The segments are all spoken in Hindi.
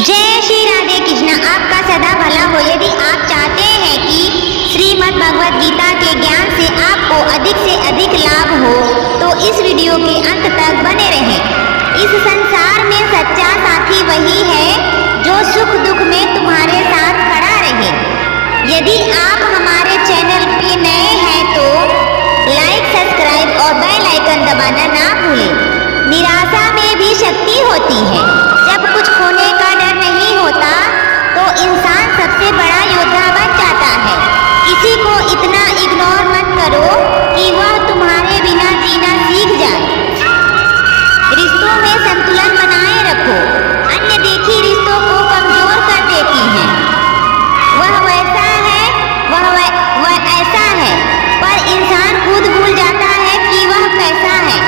जय श्री राधे कृष्ण। आपका सदा भला हो। यदि आप चाहते हैं कि श्रीमद् भगवद गीता के ज्ञान से आपको अधिक से अधिक लाभ हो तो इस वीडियो के अंत तक बने रहें। इस संसार में सच्चा साथी वही है जो सुख दुख में तुम्हारे साथ खड़ा रहे। यदि आप हमारे चैनल पे नए हैं तो लाइक, सब्सक्राइब और बेल आइकन दबाना ना भूलें। निराशा में भी शक्ति होती है। जब कुछ खोने का डर नहीं होता तो इंसान सबसे बड़ा योद्धा बन जाता है। किसी को इतना इग्नोर मत करो कि वह तुम्हारे बिना जीना सीख जाए। रिश्तों में संतुलन बनाए रखो। अन्य देखी रिश्तों को कमजोर कर देती हैं। वह ऐसा है, पर इंसान खुद भूल जाता है कि वह कैसा है।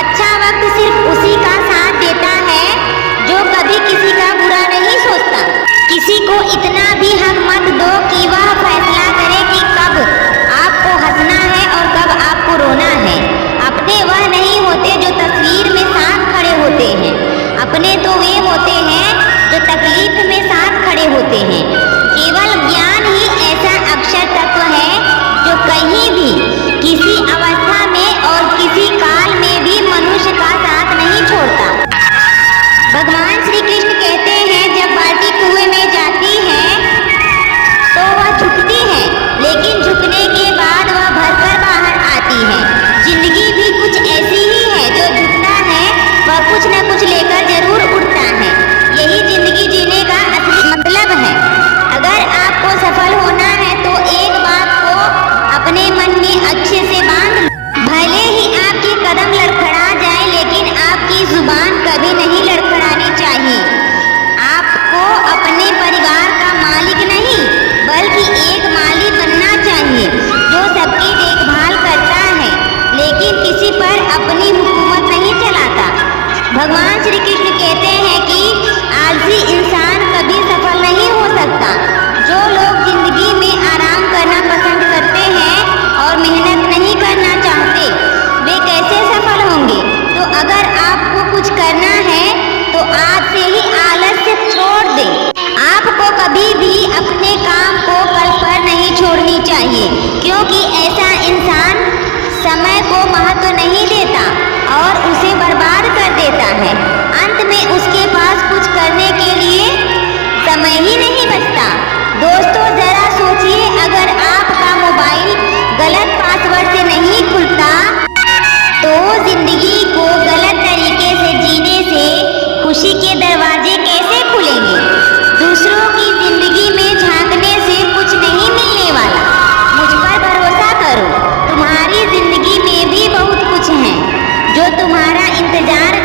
अच्छा वक्त सिर्फ उसी का साथ देता है जो कभी किसी का बुरा नहीं सोचता। किसी को इतना भी हक मत दो कि वह फैसला करे कि कब आपको हंसना है और कब आपको रोना है। अपने वह नहीं होते जो तस्वीर में साथ खड़े होते हैं। अपने तो वे होते हैं जो तकलीफ में साथ खड़े होते हैं। केवल ज्ञान ही ऐसा अक्षर तत्व है जो कहीं भी, किसी अवस्था में और किसी काल में भी मनुष्य का साथ नहीं छोड़ता। भगवान श्री कृष्ण कहते हैं जब बाल्टी कुएं में जाती है तो वह झुकती है, लेकिन झुकने के बाद वह भरकर बाहर आती है। जिंदगी भी कुछ ऐसी ही है। जो झुकता है वह कुछ न कुछ लेकर जरूर उड़ता है। यही जिंदगी जीने का असली मतलब है। अगर आपको सफल होना है तो एक बात को अपने मन में अच्छे से बांध लो। भले ही आपके कदम लड़खड़ा जाए लेकिन आपकी जुबान कभी नहीं लड़खड़ानी चाहिए। आपको अपने परिवार का मालिक नहीं बल्कि एक माली बनना चाहिए जो सबकी देखभाल करता है लेकिन किसी पर अपनी हुकूमत नहीं चलाता। भगवान श्री कृष्ण कहते हैं कि आलसी इंसान कभी सफल नहीं हो सकता। जो लोग जिंदगी में आराम करना पसंद करते हैं और मेहनत नहीं करना चाहते वे कैसे सफल होंगे। तो अगर आपको कुछ करना है तो आज से ही आलस्य छोड़ दें। आपको कभी भी अपने काम को कल पर नहीं छोड़नी चाहिए, क्योंकि ऐसा इंसान समय को महत्व नहीं देता और उसे बर्बाद कर देता है। अंत में उसके पास कुछ करने के लिए समय ही नहीं बचता। दोस्तों जरा सोचिए, अगर आपका मोबाइल गलत पासवर्ड से नहीं खुलता तो जिंदगी को गलत तरीके से जीने से खुशी के दरवाजे कैसे खुलेंगे। दूसरों की जिंदगी में झांकने से कुछ नहीं मिलने वाला। मुझ पर भरोसा करो, तुम्हारी जिंदगी में भी बहुत कुछ है जो तुम्हारा इंतजार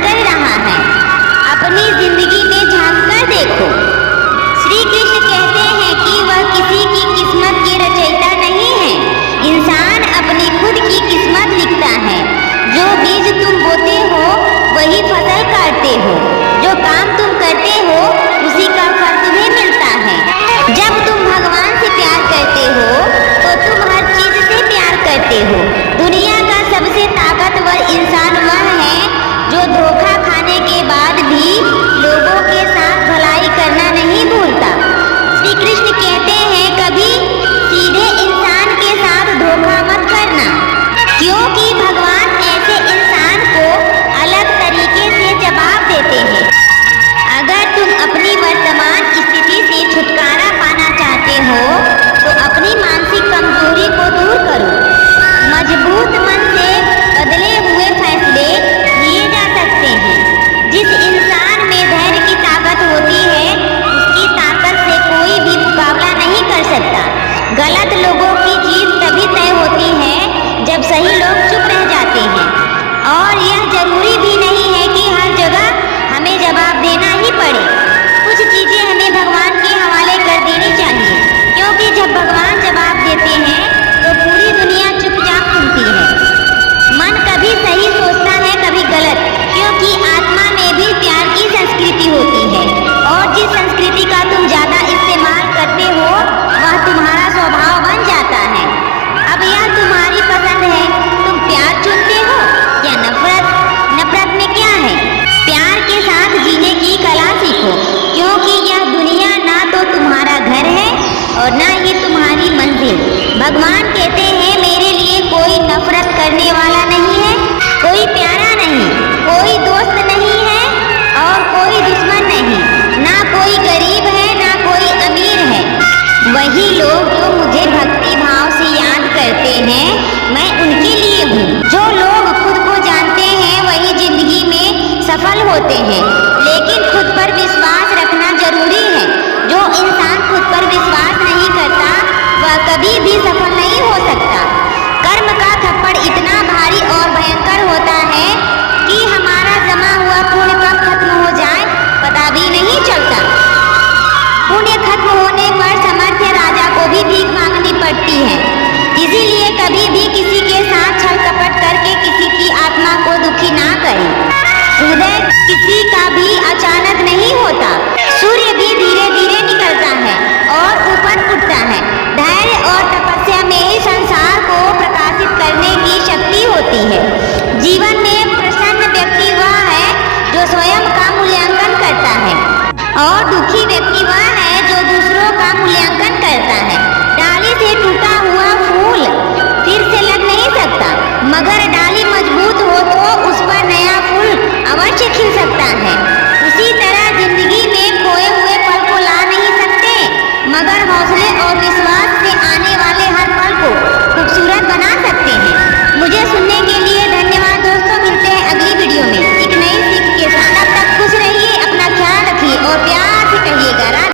और ना ही तुम्हारी मंजिल। भगवान कहते हैं मेरे लिए कोई नफरत करने वाला नहीं है, कोई प्यारा नहीं, कोई दोस्त नहीं है और कोई दुश्मन नहीं, ना कोई गरीब है ना कोई अमीर है। वही लोग जो मुझे भक्ति भाव से याद करते हैं, मैं उनके लिए हूँ। जो लोग खुद को जानते हैं वही जिंदगी में सफल होते हैं, लेकिन खुद पर विश्वास रखना जरूरी है। जो इंसान खुद पर विश्वास नहीं करता वह कभी भी